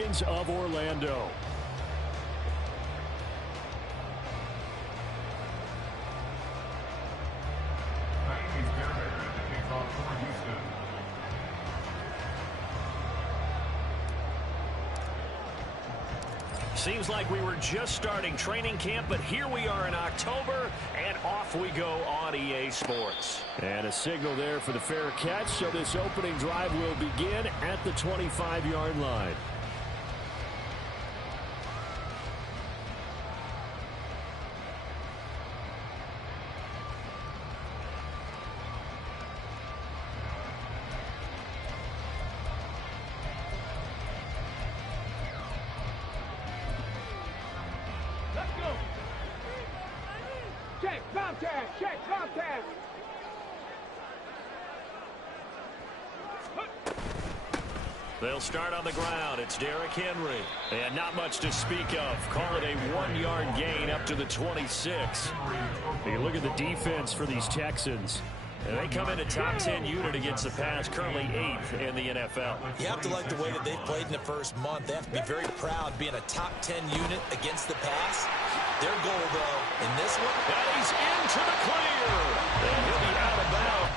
Dragons of Orlando. Seems like we were just starting training camp, but here we are in October, and off we go on EA Sports. And a signal there for the fair catch, so this opening drive will begin at the 25-yard line. They'll start on the ground. It's Derrick Henry. And not much to speak of. Call it a 1-yard gain up to the 26. You look at the defense for these Texans. And they come in a top 10 unit against the pass, currently 8th in the NFL. You have to like the way that they've played in the first month. They have to be very proud being a top 10 unit against the pass. Their goal, though, in this one. And he's into the clear. And he'll be out of bounds.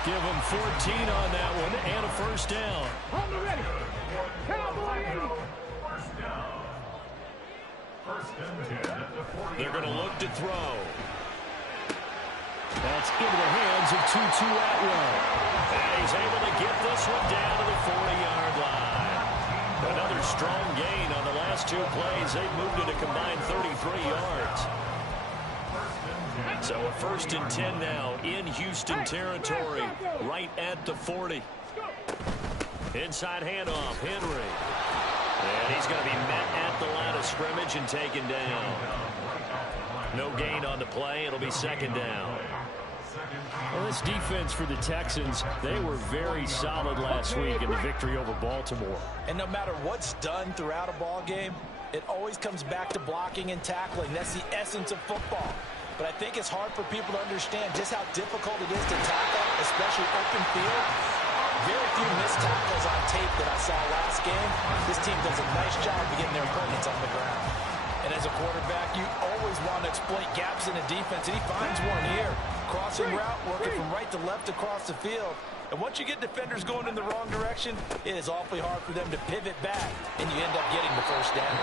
Give them 14 on that one and a first down. On the ready. Cowboy 80. They're going to look to throw. That's into the hands of Tutu Atwell. And he's able to get this one down to the 40-yard line. Another strong gain on the last 2 plays. They've moved it a combined 33 yards. So a 1st and 10 now in Houston territory, right at the 40. Inside handoff, Henry. And he's going to be met at the line of scrimmage and taken down. No gain on the play. It'll be 2nd down. Well, this defense for the Texans, they were very solid last week in the victory over Baltimore. And no matter what's done throughout a ball game, it always comes back to blocking and tackling. That's the essence of football. But I think it's hard for people to understand just how difficult it is to tackle, especially open field. Very few missed tackles on tape that I saw last game. This team does a nice job of getting their opponents on the ground. And as a quarterback, you always want to exploit gaps in the defense, and he finds one here. Crossing route, working from right to left across the field. And once you get defenders going in the wrong direction, it is awfully hard for them to pivot back, and you end up getting the first down.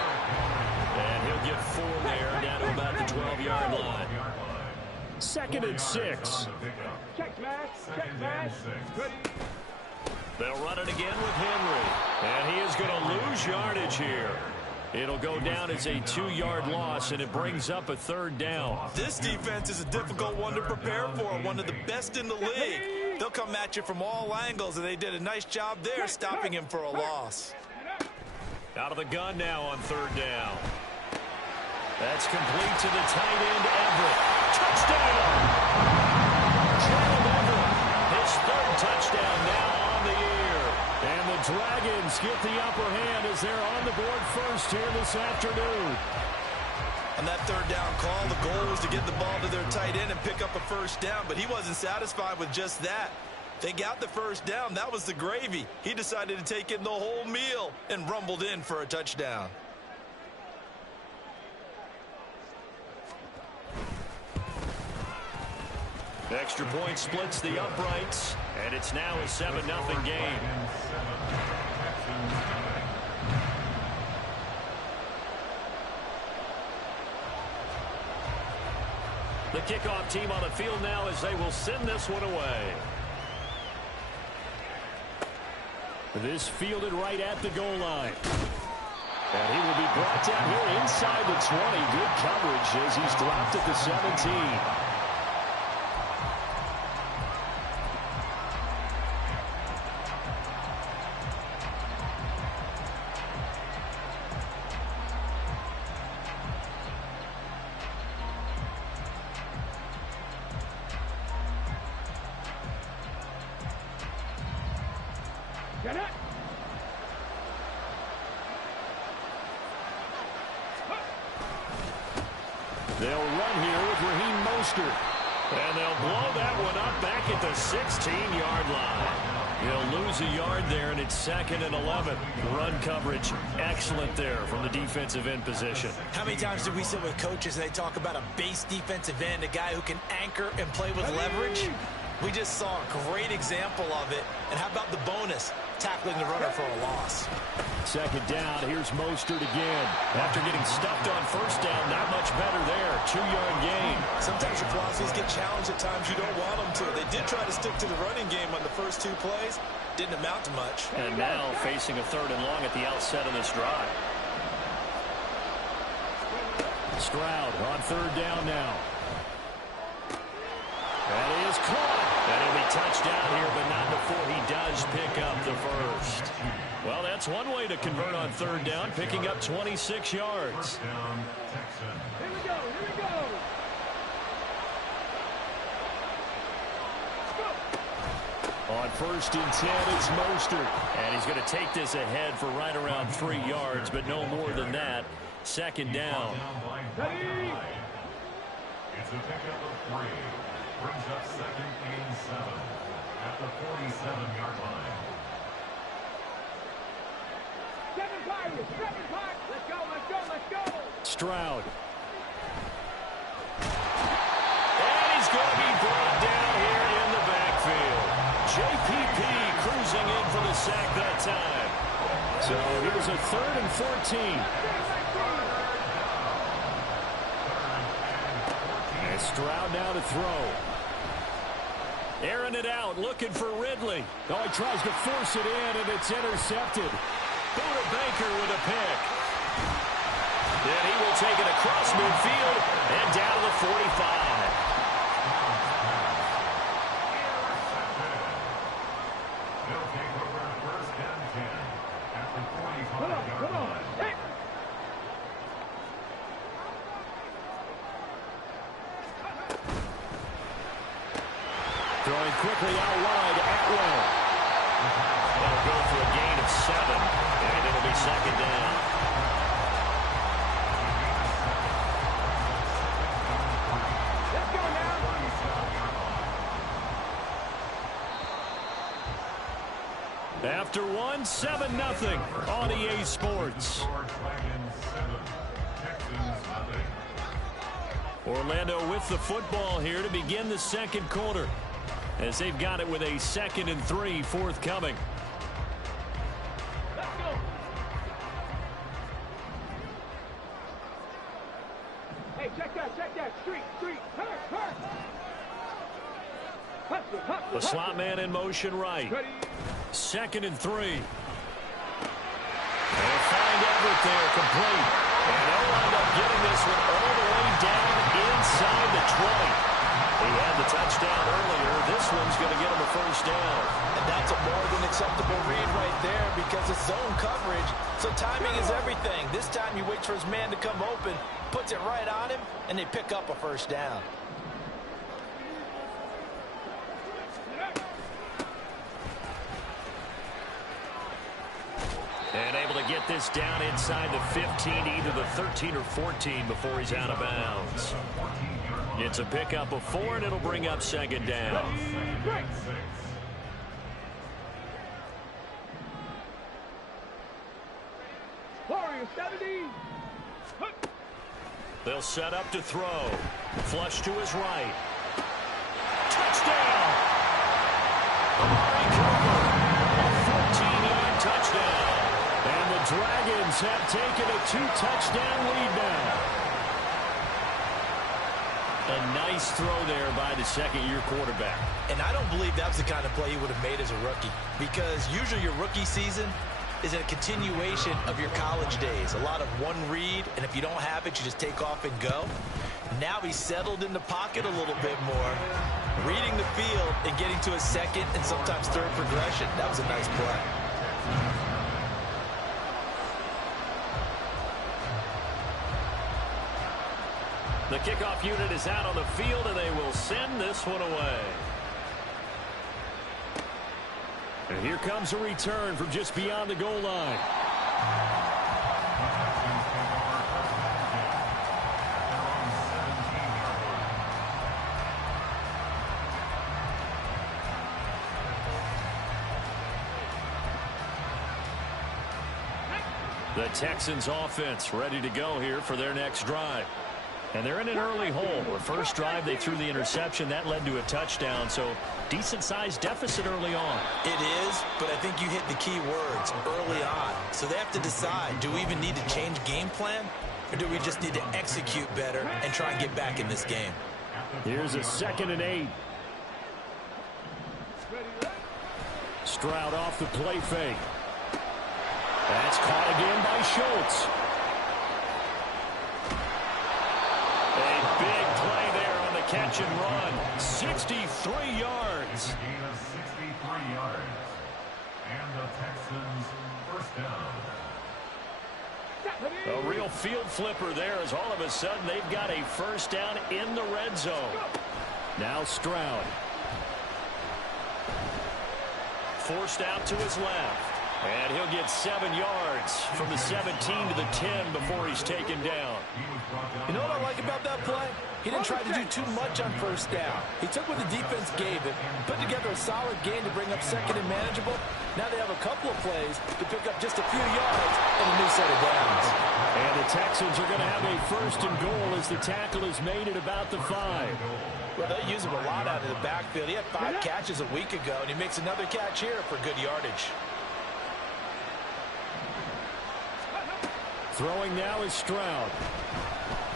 And he'll get 4 there, down to about the 12-yard line. 2nd and 6. Check, Max. Check, Max. Good. They'll run it again with Henry. And he is going to lose yardage here. It'll go down as a 2-yard loss, and it brings up a 3rd down. This defense is a difficult one to prepare for, one of the best in the league. They'll come at you from all angles, and they did a nice job there stopping him for a loss. Out of the gun now on 3rd down. That's complete to the tight end, Everett. Touchdown! Gerald Everett, his 3rd touchdown now on the year. And the Dragons get the upper hand as they're on the board first here this afternoon. On that 3rd down call, the goal was to get the ball to their tight end and pick up a first down, but he wasn't satisfied with just that. They got the first down. That was the gravy. He decided to take in the whole meal and rumbled in for a touchdown. Extra point splits the uprights, and it's now a 7-0 game. The kickoff team on the field now as they will send this one away. This fielded right at the goal line. And he will be brought down here inside the 20. Good coverage as he's dropped at the 17. Get it. They'll run here with Raheem Mostert. And they'll blow that one up back at the 16-yard line. He'll lose a yard there, and it's 2nd and 11. Run coverage excellent there from the defensive end position. How many times do we sit with coaches and they talk about a base defensive end, a guy who can anchor and play with leverage? We just saw a great example of it. And how about the bonus? Tackling the runner for a loss. 2nd down, here's Mostert again. After getting stuffed on 1st down, not much better there. 2-yard gain. Sometimes your philosophies get challenged at times you don't want them to. They did try to stick to the running game on the first 2 plays. Didn't amount to much. And now facing a 3rd and long at the outset of this drive. Stroud on 3rd down now. That is caught. And he'll be touched down here, but not before he does pick up the 1st. Well, that's one way to convert on 3rd down, picking up 26 yards. Here we go. Here we go. On 1st and 10, it's Mostert. And he's going to take this ahead for right around 3 yards, but no more than that. 2nd down. Ready. It's a pickup of 3. Brings up 2nd and 7 at the 47-yard line. 7 Pirates. 7 Pirates. Let's go. Let's go. Let's go. Stroud. And he's going to be brought down here in the backfield. JPP cruising in for the sack that time. So here's a 3rd and 14. And Stroud now to throw. Airing it out, looking for Ridley. Oh, he tries to force it in, and it's intercepted. Buda Baker with a pick. Then he will take it across midfield and down to the 45. They'll take over 1st and 10 at the 45-yard line. Hey. Throwing quickly out wide, Atwell. That'll go for a gain of 7, and it'll be 2nd down. Let's go now. After 1, 7-0 on EA Sports. Dragons 7, Texans 0. Orlando with the football here to begin the 2nd quarter, as they've got it with a 2nd and 3 forthcoming. Let's go. Hey, check that. Street. Hurt. The slot man in motion right. Ready. 2nd and 3. They'll find Everett there, complete. And they'll wind up getting this one all the way down inside the 20. He had the touchdown earlier. This one's going to get him a 1st down. And that's a more than acceptable read right there because it's zone coverage. So timing is everything. This time he waits for his man to come open, puts it right on him, and they pick up a 1st down. And able to get this down inside the 15, either the 13 or 14 before he's out of bounds. It's a pickup of 4, and it'll bring up 2nd down. Warriors 70. They'll set up to throw. Flush to his right. Touchdown! Amari Cooper, a 14-yard touchdown. And the Dragons have taken a 2-touchdown lead now. A nice throw there by the 2nd-year quarterback. And I don't believe that was the kind of play he would have made as a rookie because usually your rookie season, is a continuation of your college days. A lot of one read, and if you don't have it, you just take off and go. Now he's settled in the pocket a little bit more, reading the field and getting to a second and sometimes third progression. That was a nice play. The kickoff unit is out on the field, and they will send this one away. And here comes a return from just beyond the goal line. The Texans offense ready to go here for their next drive. And they're in an early hole. The first drive, they threw the interception. That led to a touchdown, so decent-sized deficit early on. It is, but I think you hit the key words, early on. So they have to decide, do we even need to change game plan, or do we just need to execute better and try and get back in this game? Here's a 2nd and 8. Stroud off the play fake. That's caught again by Schultz. A big play there on the catch and run. 63 yards. A gain of 63 yards. And the Texans first down. A real field flipper there as all of a sudden they've got a first down in the red zone. Now Stroud. Forced out to his left. And he'll get 7 yards from the 17 to the 10 before he's taken down. You know what I like about that play? He didn't try to do too much on first down. He took what the defense gave him, put together a solid gain to bring up 2nd and manageable. Now they have a couple of plays to pick up just a few yards and a new set of downs. And the Texans are going to have a 1st and goal as the tackle is made at about the 5. Well, they use him a lot out of the backfield. He had 5 catches a week ago, and he makes another catch here for good yardage. Throwing now is Stroud.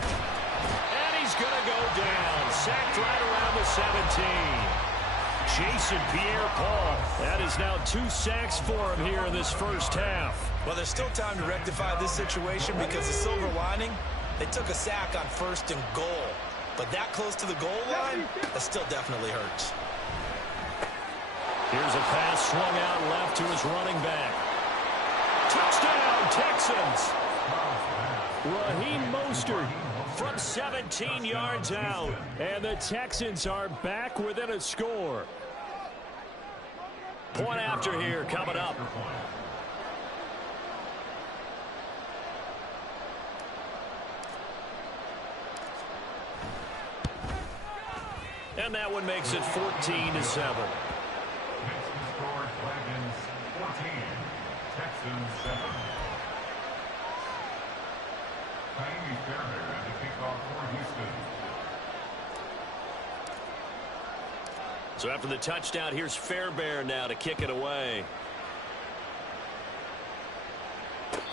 And he's going to go down. Sacked right around the 17. Jason Pierre-Paul. That is now 2 sacks for him here in this first half. Well, there's still time to rectify this situation because the silver lining, they took a sack on 1st and goal. But that close to the goal line, that still definitely hurts. Here's a pass swung out left to his running back. Touchdown, Texans. Raheem Mostert from 17 yards out. And the Texans are back within a score. Point after here coming up. And that one makes it 14-7. Next scored Dragons 14, Texans 7. Miami Fairbairn at the kickoff for Houston. So after the touchdown, here's Fairbairn now to kick it away.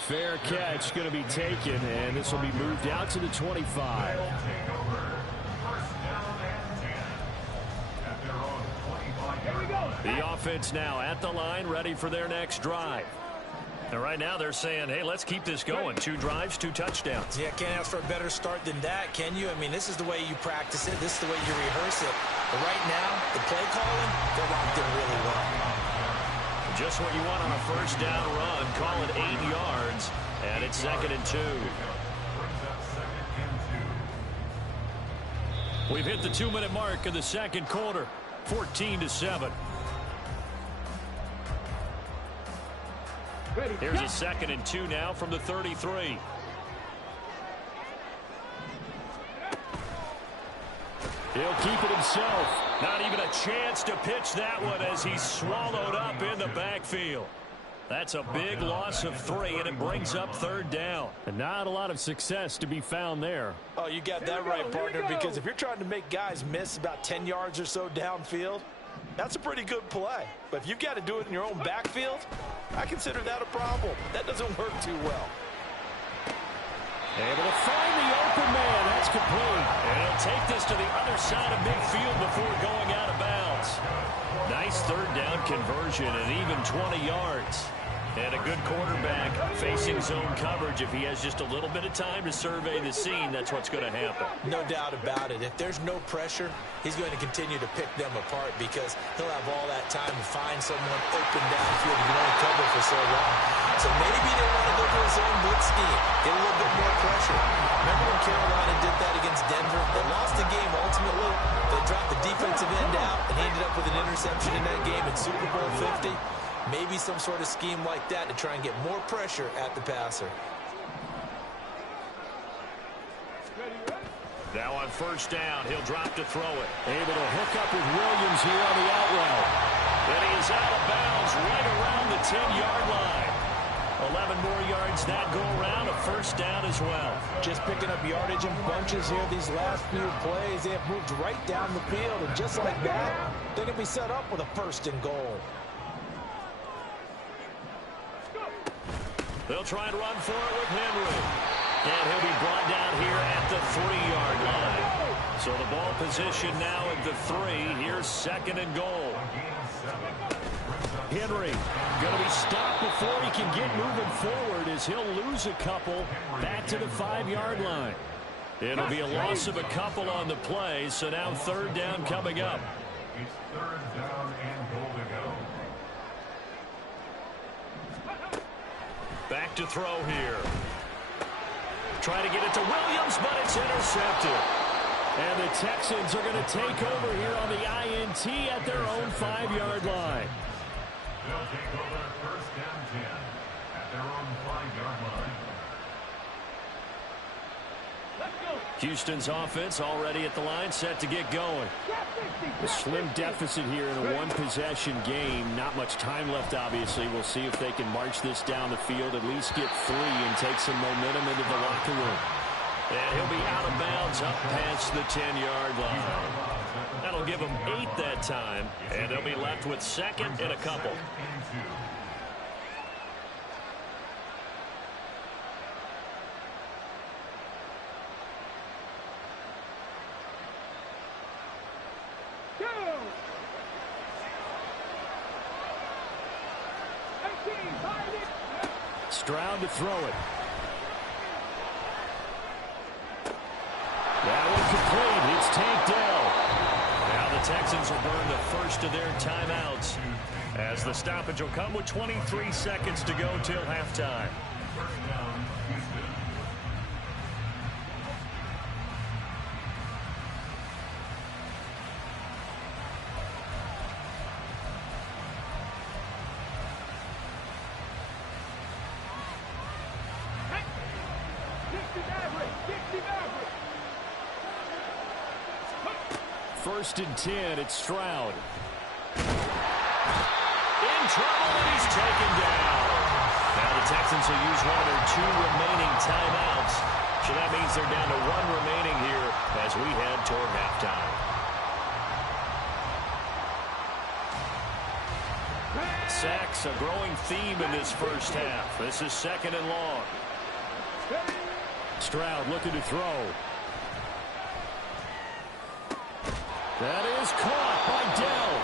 Fair catch going to be taken, and this will be moved out to the 25. The offense now at the line, ready for their next drive. And right now they're saying, hey, let's keep this going. 2 drives, 2 touchdowns. Yeah, can't ask for a better start than that, can you? I mean, this is the way you practice it. This is the way you rehearse it. But right now, the play calling, they're locked in really well. Just what you want on a first down run. Call it 8 yards, and it's 2nd and 2. We've hit the 2-minute mark of the second quarter. 14-7. Here's a 2nd and 2 now from the 33. He'll keep it himself. Not even a chance to pitch that one as he's swallowed up in the backfield. That's a big loss of 3, and it brings up 3rd down. And not a lot of success to be found there. Oh, you got that right, partner, because if you're trying to make guys miss about 10 yards or so downfield, that's a pretty good play. But if you've got to do it in your own backfield, I consider that a problem. That doesn't work too well. Able to find the open man. That's complete. And he'll take this to the other side of midfield before going out of bounds. Nice 3rd down conversion and even 20 yards. And a good quarterback facing zone coverage. If he has just a little bit of time to survey the scene, that's what's going to happen. No doubt about it. If there's no pressure, he's going to continue to pick them apart because he'll have all that time to find someone open downfield you can only cover for so long. So maybe they want to go to a zone blitz scheme, get a little bit more pressure. Remember when Carolina did that against Denver? They lost the game ultimately. They dropped the defensive end out and ended up with an interception in that game in Super Bowl 50. Maybe some sort of scheme like that to try and get more pressure at the passer. Now on first down, he'll drop to throw it. Able to hook up with Williams here on the out route. And he is out of bounds right around the 10-yard line. 11 more yards that go around, a first down as well. Just picking up yardage in bunches here these last few plays. They have moved right down the field, and just like that, they're going to be set up with a first and goal. They'll try and run for it with Henry. And he'll be brought down here at the 3-yard line. So the ball position now at the 3. Here's second and goal. Henry going to be stopped before he can get moving forward as he'll lose a couple back to the 5-yard line. It'll be a loss of a couple on the play, so now third down coming up. It's third down and goal to go. Back to throw here. Trying to get it to Williams, but it's intercepted. And the Texans are going to take over here on the INT at their own 5-yard line. They'll take over first down 10 at their own 5-yard line. Houston's offense already at the line, set to get going. A slim deficit here in a one-possession game. Not much time left, obviously. We'll see if they can march this down the field, at least get 3 and take some momentum into the locker room. And he'll be out of bounds up past the 10-yard line. That'll give them 8 that time, and they'll be left with second and a couple. Stroud to throw it. That one complete. It's tanked down. Now the Texans will burn the first of their timeouts as the stoppage will come with 23 seconds to go till halftime. First down, Houston. First and 10, it's Stroud. In trouble, and he's taken down. Now the Texans will use one of their 2 remaining timeouts. So that means they're down to 1 remaining here as we head toward halftime. Sacks, a growing theme in this first half. This is second and long. Stroud looking to throw. That is caught by Dell.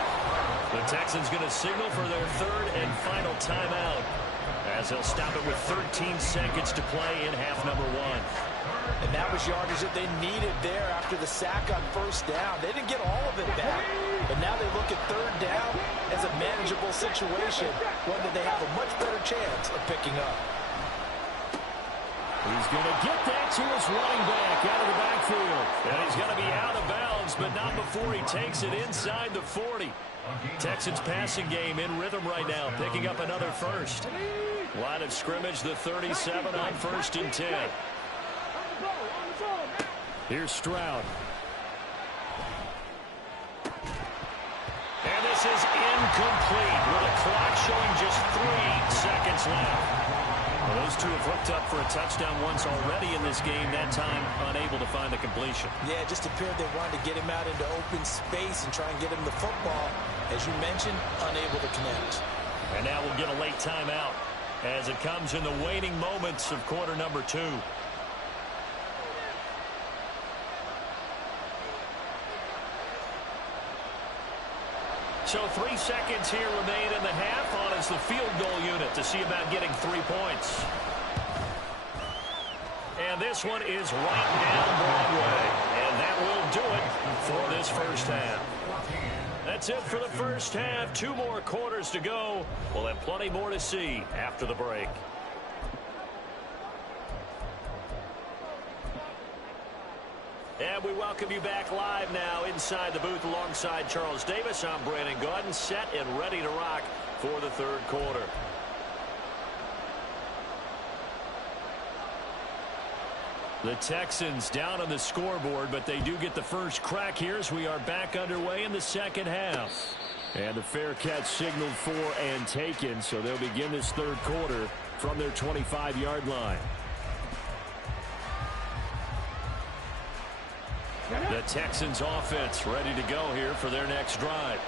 The Texans going to signal for their 3rd and final timeout as they'll stop it with 13 seconds to play in half number 1. And that was yardage that they needed there after the sack on first down. They didn't get all of it back, but now they look at third down as a manageable situation, one that they have a much better chance of picking up. He's going to get that to his running back out of the backfield. And he's going to be out of bounds, but not before he takes it inside the 40. Texans passing game in rhythm right now, picking up another first. Line of scrimmage, the 37 on first and 10. Here's Stroud. And this is incomplete with a clock showing just 3 seconds left. Well, those two have hooked up for a touchdown once already in this game, that time unable to find the completion. Yeah, it just appeared they wanted to get him out into open space and try and get him the football. As you mentioned, unable to connect. And now we'll get a late timeout as it comes in the waning moments of quarter number 2. So 3 seconds here remain in the half on as the field goal unit to see about getting 3 points. And this one is right down Broadway. And that will do it for this first half. That's it for the first half. 2 more quarters to go. We'll have plenty more to see after the break. And we welcome you back live now inside the booth alongside Charles Davis. I'm Brandon Gaudin, set and ready to rock for the third quarter. The Texans down on the scoreboard, but they do get the first crack here as we are back underway in the second half. And the fair catch signaled for and taken, so they'll begin this third quarter from their 25-yard line. The Texans offense ready to go here for their next drive.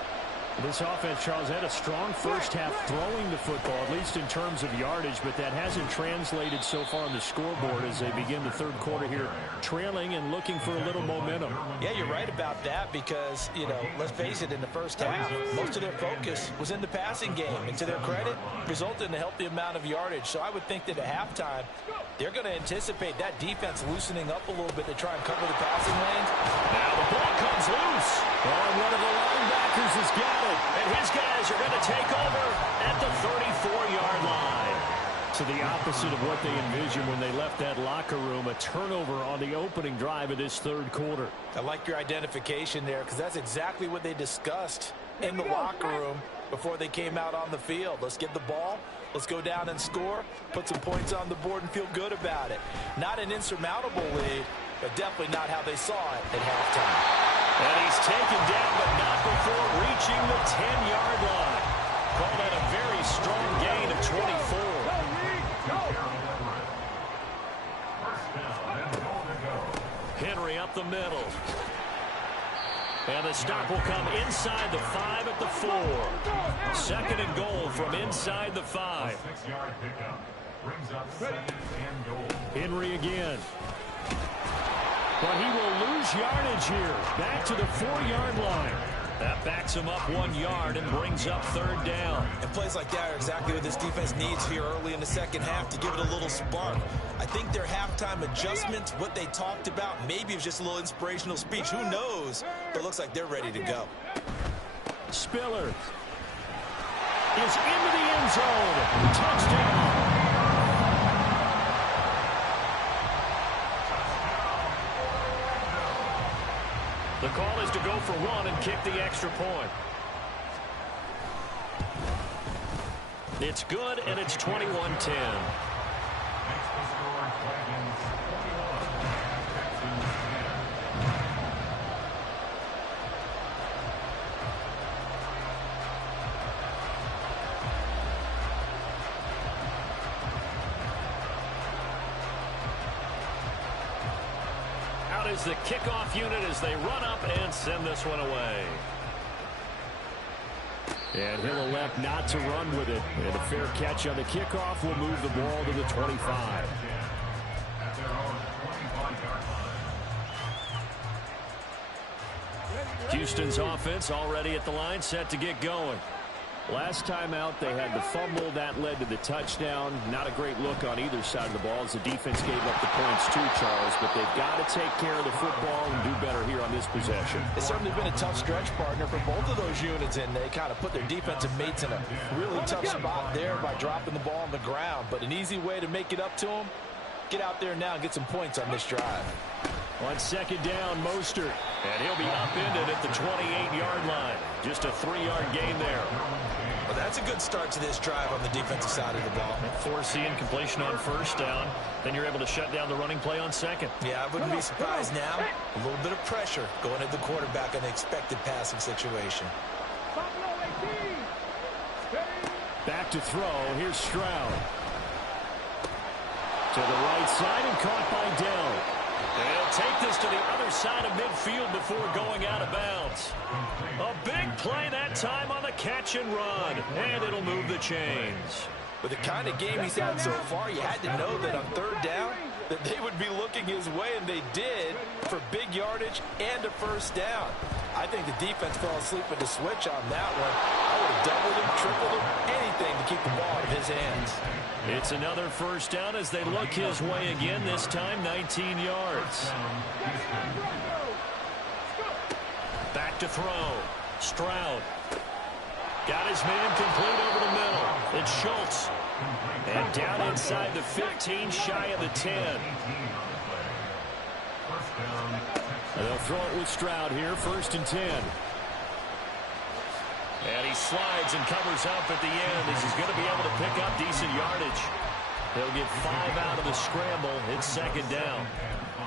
This offense, Charles, had a strong first half throwing the football, at least in terms of yardage, but that hasn't translated so far on the scoreboard as they begin the third quarter here, trailing and looking for a little momentum. Yeah, you're right about that because, let's face it, in the first half, most of their focus was in the passing game. And to their credit, resulted in a healthy amount of yardage. So I would think that at halftime, they're going to anticipate that defense loosening up a little bit to try and cover the passing lanes. Now the ball comes loose. And one of the linebackers has got it. And his guys are going to take over at the 34-yard line. To the opposite of what they envisioned when they left that locker room, a turnover on the opening drive of this third quarter. I like your identification there because that's exactly what they discussed in the locker room before they came out on the field. Let's get the ball. Let's go down and score, put some points on the board, and feel good about it. Not an insurmountable lead, but definitely not how they saw it at halftime. And he's taken down, but not before reaching the 10-yard line. Call that a very strong gain of 24. Henry up the middle. And the stop will come inside the 5 at the 4. 2nd and goal from inside the 5. 6-yard pickup brings up 2nd and goal. Henry again. But he will lose yardage here. Back to the 4-yard line. That backs him up 1 yard and brings up 3rd down. And plays like that are exactly what this defense needs here early in the second half to give it a little spark. I think their halftime adjustments, what they talked about, maybe it was just a little inspirational speech. Who knows? But it looks like they're ready to go. Spiller is into the end zone. Touchdown. The call is to go for 1 and kick the extra point. It's good, and it's 21-10. Makes the score Dragons 21, Texans 10. Out is the kickoff unit as they run up and send this one away. And he'll elect not to run with it. And a fair catch on the kickoff will move the ball to the 25. At their own 25-yard line. Houston's offense already at the line, set to get going. Last time out, they had the fumble. That led to the touchdown. Not a great look on either side of the ball as the defense gave up the points too, Charles. But they've got to take care of the football and do better here on this possession. It's certainly been a tough stretch, partner, for both of those units, and they kind of put their defensive mates in a really tough spot there by dropping the ball on the ground. But an easy way to make it up to them, get out there now and get some points on this drive. On 2nd down, Mostert. And he'll be upended at the 28-yard line. Just a 3-yard gain there. Well, that's a good start to this drive on the defensive side of the ball. Forcing completion on 1st down. Then you're able to shut down the running play on 2nd. Yeah, I wouldn't be surprised now. A little bit of pressure going at the quarterback on the expected passing situation. Back to throw. Here's Stroud. To the right side and caught by Dell. They'll take this to the other side of midfield before going out of bounds. A big play that time on the catch and run. And it'll move the chains. With the kind of game he's had so far, you had to know that on 3rd down, that they would be looking his way, and they did, for big yardage and a first down. I think the defense fell asleep with the switch on that one. I would have doubled him, tripled him, anything to keep the ball out of his hands. It's another first down as they look his way again, this time 19 yards. Back to throw. Stroud. Got his man complete over the middle. It's Schultz. And down inside the 15, shy of the 10. And they'll throw it with Stroud here, 1st and 10. And he slides and covers up at the end as he's going to be able to pick up decent yardage. They'll get 5 out of the scramble. It's 2nd down.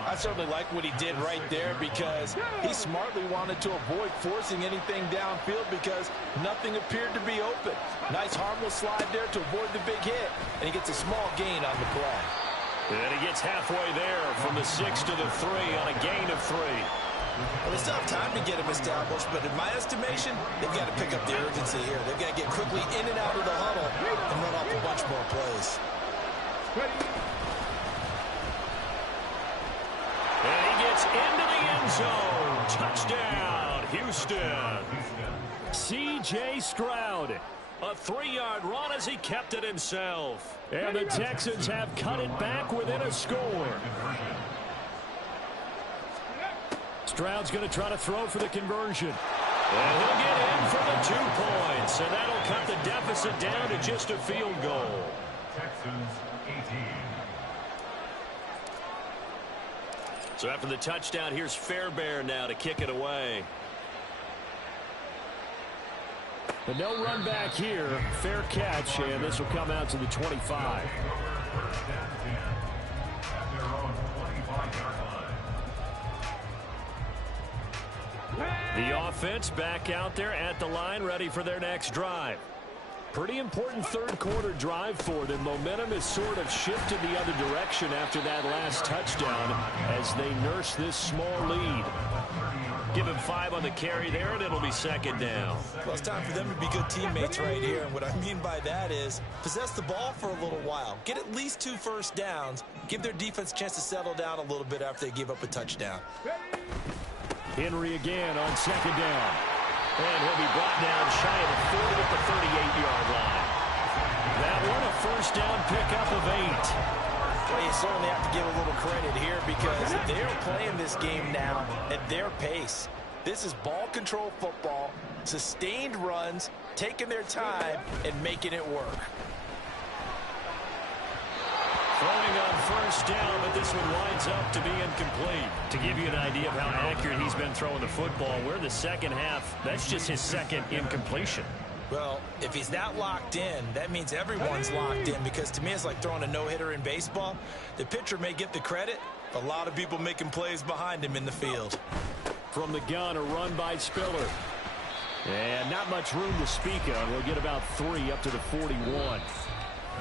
I certainly like what he did right there because he smartly wanted to avoid forcing anything downfield because nothing appeared to be open. Nice harmless slide there to avoid the big hit, and he gets a small gain on the play. And he gets halfway there from the 6 to the 3 on a gain of 3. Well, they still have time to get him established, but in my estimation, they've got to pick up the urgency here. They've got to get quickly in and out of the huddle and run off a bunch more plays. And he gets into the end zone. Touchdown, Houston. C.J. Stroud. A 3-yard run as he kept it himself. And the Texans have cut it back within a score. Stroud's going to try to throw for the conversion. And he'll get in for the 2 points. And that'll cut the deficit down to just a field goal. Texans 18. So after the touchdown, here's Fairbairn now to kick it away. But no run back here. Fair catch, and this will come out to the 25. First and 10 at their own 25-yard line. The offense back out there at the line, ready for their next drive. Pretty important third-quarter drive for them. Momentum has sort of shifted the other direction after that last touchdown as they nurse this small lead. Give him 5 on the carry there, and it'll be 2nd down. Well, it's time for them to be good teammates right here. And what I mean by that is possess the ball for a little while. Get at least 2 first downs. Give their defense a chance to settle down a little bit after they give up a touchdown. Henry again on 2nd down. And he'll be brought down shy of the 40 at the 38-yard line. That one a first down pickup of 8. Well, you certainly have to give a little credit here because they're playing this game now at their pace. This is ball control football, sustained runs, taking their time, and making it work. Throwing on first down, but this one winds up to be incomplete. To give you an idea of how accurate he's been throwing the football, we're the second half. That's just his 2nd incompletion. Well, if he's that locked in, that means everyone's locked in because to me it's like throwing a no-hitter in baseball. The pitcher may get the credit, but a lot of people making plays behind him in the field. From the gun, a run by Spiller. And not much room to speak of. He'll get about 3 up to the 41.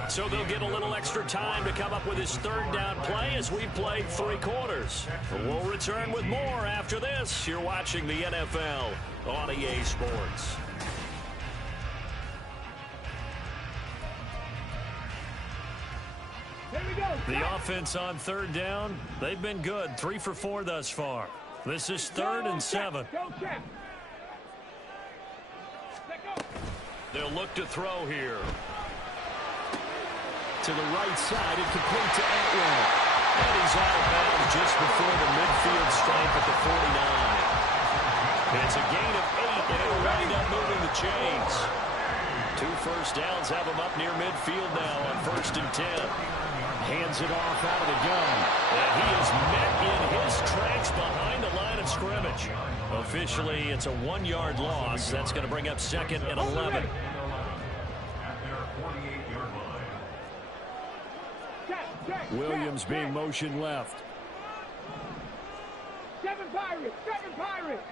So they'll get a little extra time to come up with his 3rd down play as we played 3 quarters. We'll return with more after this. You're watching the NFL on EA Sports. The offense on 3rd down, they've been good. 3 for 4 thus far. This is 3rd and 7. They'll look to throw here. To the right side and complete to Atwell. And he's out of bounds just before the midfield stripe at the 49. It's a gain of 8, and it'll wind up moving the chains. 2 first downs have him up near midfield now on 1st and 10. Hands it off out of the gun. And he is met in his tracks behind the line of scrimmage. Officially, it's a 1-yard loss. That's going to bring up 2nd and 11. Williams being motion left. 7 Pirates! 7 Pirates!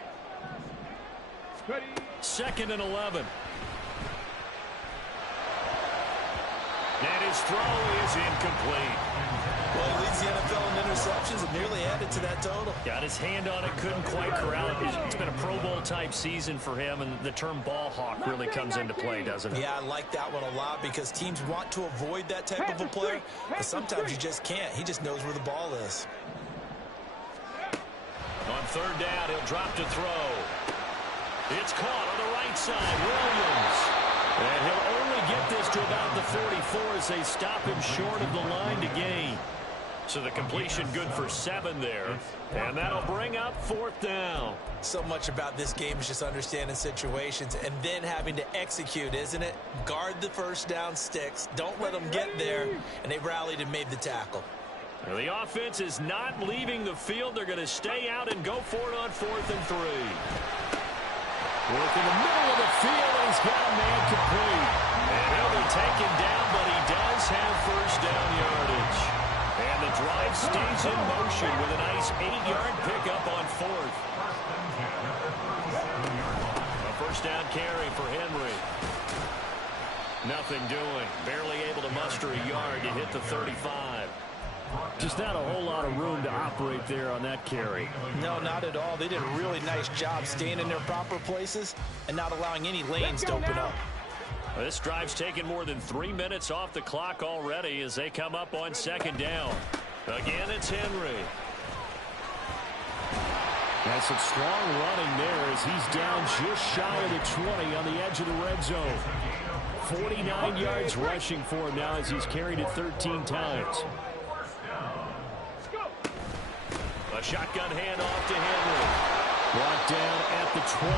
2nd and 11. And his throw is incomplete. Well, he leads the NFL in interceptions and nearly added to that total. Got his hand on it, couldn't quite corral it. It's been a Pro Bowl type season for him, and the term ball hawk really comes into play, doesn't it? Yeah, I like that one a lot because teams want to avoid that type of a player, but sometimes you just can't. He just knows where the ball is. On third down, he'll drop to throw. It's caught on the right side. Williams. And he'll only get this to about the 44 as they stop him short of the line to gain. So the completion good for 7 there. And that'll bring up fourth down. So much about this game is just understanding situations and then having to execute, isn't it? Guard the first down sticks. Don't let them get there. And they rallied and made the tackle. Well, the offense is not leaving the field. They're going to stay out and go for it on 4th and 3. Work in the middle of the field, and he's got a man complete. And he'll be taken down, but he does have first down yardage. And the drive stays in motion with a nice 8-yard pickup on 4th. A first down carry for Henry. Nothing doing. Barely able to muster a yard to hit the 35. Just not a whole lot of room to operate there on that carry. No, not at all. They did a really nice job staying in their proper places and not allowing any lanes to open up. This drive's taken more than 3 minutes off the clock already as they come up on 2nd down. Again, it's Henry. That's some strong running there as he's down just shy of the 20 on the edge of the red zone. 49 yards rushing for him now as he's carried it 13 times. A shotgun handoff to Henry. Brought down at the 20.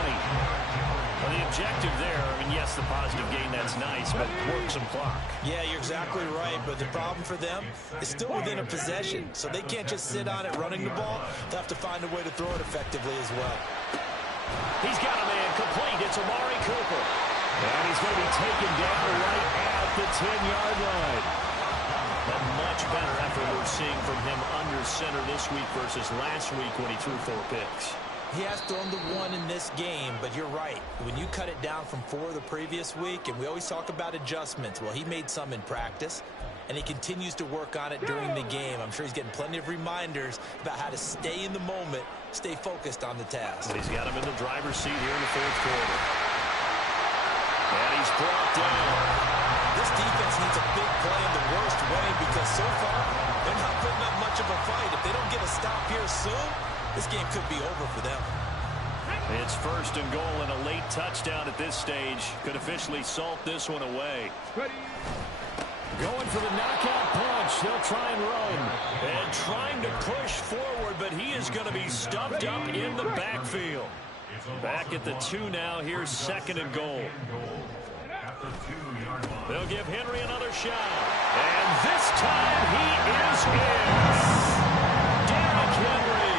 Well, the objective there, I mean, yes, the positive gain, that's nice, but work some clock. Yeah, you're exactly right, but the problem for them is still within a possession, so they can't just sit on it running the ball. They'll have to find a way to throw it effectively as well. He's got a man complete. It's Amari Cooper. And he's going to be taken down right at the 10-yard line. A much better effort we're seeing from him under center this week versus last week when he threw 4 picks. He has thrown the 1 in this game, but you're right. When you cut it down from 4 the previous week, and we always talk about adjustments, well, he made some in practice, and he continues to work on it during the game. I'm sure he's getting plenty of reminders about how to stay in the moment, stay focused on the task. He's got him in the driver's seat here in the 4th quarter. And he's brought down. This defense needs a big play in the worst way because so far, they're not putting up much of a fight. If they don't get a stop here soon, this game could be over for them. It's 1st and goal and a late touchdown at this stage. Could officially salt this one away. Going for the knockout punch. They'll try and run. And trying to push forward, but he is going to be stuffed up in the backfield. Back at the 2 now. Here's 2nd and goal. They'll give Henry another shot. And this time he is in. Derrick Henry.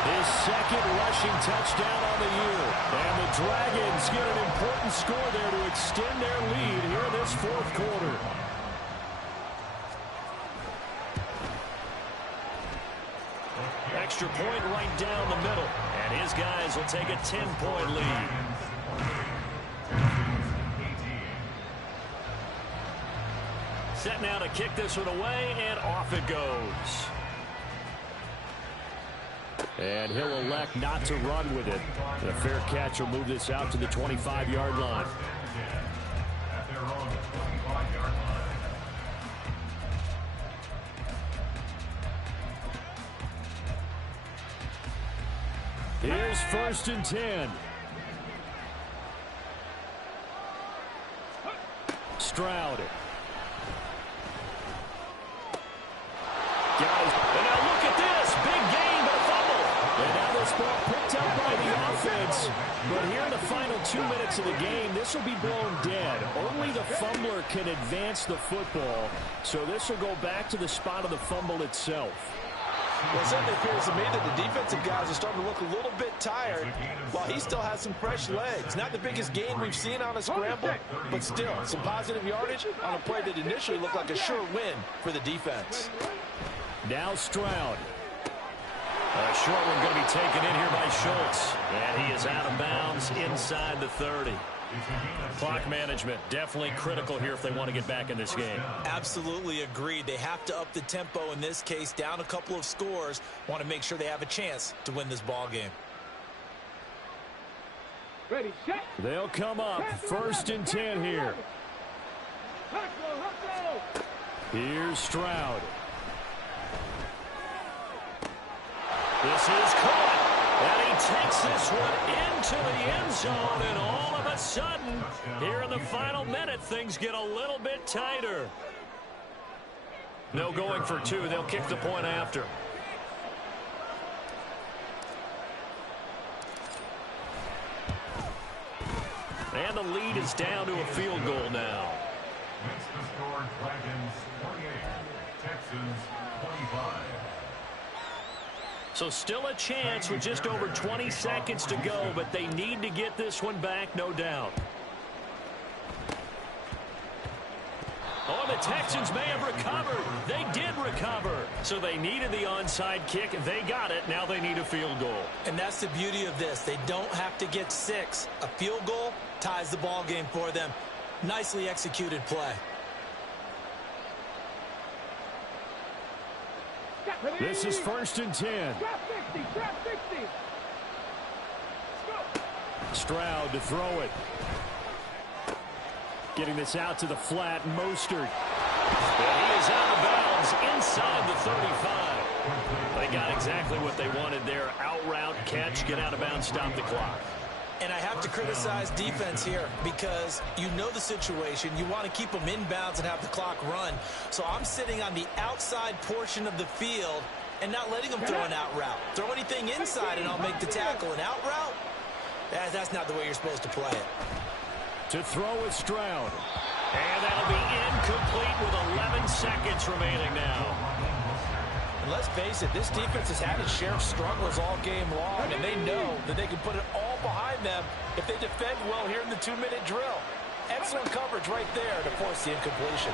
His 2nd rushing touchdown on the year. And the Dragons get an important score there to extend their lead here in this 4th quarter. Extra point right down the middle. And his guys will take a 10-point lead. Set now to kick this one away, and off it goes. And he'll elect not to run with it. The fair catch will move this out to the 25-yard line. Here's 1st and 10. Stroud. Guys, and now look at this. Big gain, but a fumble. And now this ball picked up by the offense. But here in the final 2 minutes of the game, this will be blown dead. Only the fumbler can advance the football. So this will go back to the spot of the fumble itself. Well, it certainly appears to me that the defensive guys are starting to look a little bit tired while he still has some fresh legs. Not the biggest gain we've seen on a scramble, but still some positive yardage on a play that initially looked like a sure win for the defense. Now Stroud. A short one going to be taken in here by Schultz. And he is out of bounds inside the 30. Clock management, definitely critical here if they want to get back in this game. Absolutely agreed. They have to up the tempo in this case, down a couple of scores. Want to make sure they have a chance to win this ball game. Ready, set. They'll come up 1st and 10 here. Here's Stroud. This is caught. And he takes this one into the end zone, and all of a sudden, here in the final minute, things get a little bit tighter. No going for 2. They'll kick the point after. And the lead is down to a field goal now. Makes the score Dragons 28, Texans 25. So still a chance with just over 20 seconds to go, but they need to get this one back, no doubt. Oh, the Texans may have recovered. They did recover. So they needed the onside kick. They got it. Now they need a field goal. And that's the beauty of this. They don't have to get 6. A field goal ties the ball game for them. Nicely executed play. This is 1st and 10. Trap 60, trap 60. Stroud to throw it. Getting this out to the flat, Mostert. And he is out of bounds inside the 35. They got exactly what they wanted there. Out route, catch, get out of bounds, stop the clock. And I have to criticize defense here because you know the situation. You want to keep them inbounds and have the clock run. So I'm sitting on the outside portion of the field and not letting them throw an out route. Throw anything inside and I'll make the tackle. An out route? That's not the way you're supposed to play it. To throw with Stroud. And that'll be incomplete with 11 seconds remaining now. And let's face it, this defense has had its share of struggles all game long, and they know that they can put it all behind them if they defend well here in the 2-minute drill. Excellent coverage right there to force the incompletion.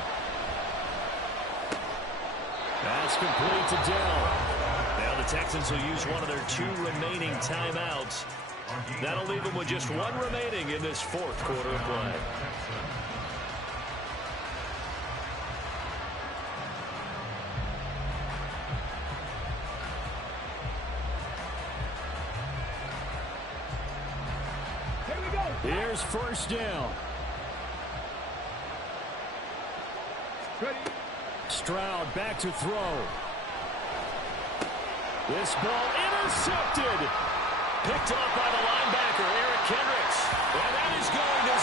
That's complete to Dell. Now the Texans will use one of their 2 remaining timeouts. That'll leave them with just 1 remaining in this 4th quarter of play. Here's 1st down. Ready. Stroud back to throw. This ball intercepted. Picked off by the linebacker, Eric Kendricks. And that is going to